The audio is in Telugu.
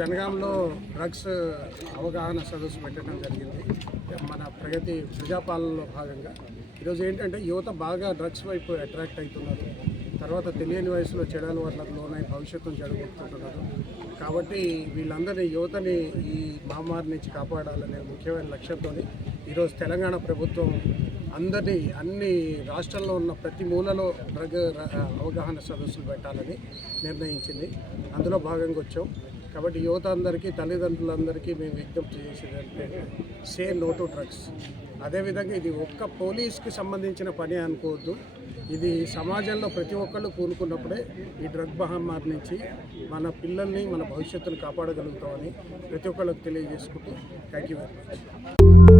జనగాంలో డ్రగ్స్ అవగాహన సదస్సు పెట్టడం జరిగింది. మన ప్రగతి ప్రజాపాలనలో భాగంగా ఈరోజు ఏంటంటే యువత బాగా డ్రగ్స్ వైపు అట్రాక్ట్ అవుతున్నారు. తర్వాత తెలియని వయసులో చెడు అలవాట్లకు లోనై భవిష్యత్తును చెడగొట్టుకుంటున్నారు. కాబట్టి వీళ్ళందరినీ యువతని ఈ మహమ్మారి నుంచి కాపాడాలనే ముఖ్యమైన లక్ష్యంతో ఈరోజు తెలంగాణ ప్రభుత్వం అందరినీ అన్ని రాష్ట్రాల్లో ఉన్న ప్రతి మూలలో డ్రగ్ అవగాహన సదస్సులు పెట్టాలని నిర్ణయించింది. అందులో భాగంగా వచ్చాం. కాబట్టి యువత అందరికీ, తల్లిదండ్రులందరికీ మేము విజ్ఞప్తి చేసేదంటే సే నో టు డ్రగ్స్. అదేవిధంగా ఇది ఒక్క పోలీస్కి సంబంధించిన పని అనుకోవద్దు. ఇది సమాజంలో ప్రతి ఒక్కళ్ళు కూనుకున్నప్పుడే ఈ డ్రగ్ మహమ్మారి నుంచి మన పిల్లల్ని, మన భవిష్యత్తును కాపాడగలుగుతామని ప్రతి ఒక్కళ్ళకి తెలియజేసుకుంటూ థ్యాంక్ యూ వెరీ మచ్.